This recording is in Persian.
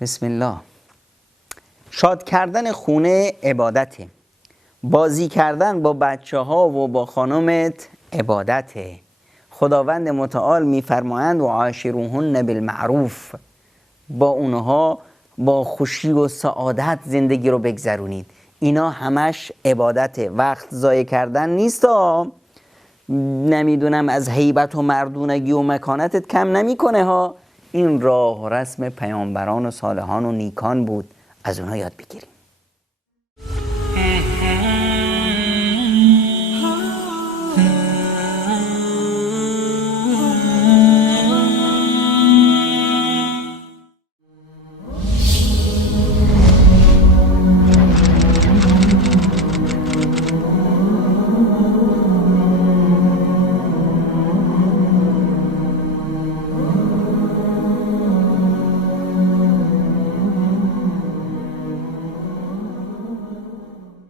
بسم الله. شاد کردن خونه عبادته، بازی کردن با بچه ها و با خانمت عبادته. خداوند متعال میفرمایند و عاشروهن بالمعروف، با اونها با خوشی و سعادت زندگی رو بگذرونید. اینا همش عبادته، وقت ضایع کردن نیست. نمیدونم از هیبت و مردونگی و مکانتت کم نمیکنه ها. این راه و رسم پیامبران و صالحان و نیکان بود، از اونها یاد بگیریم.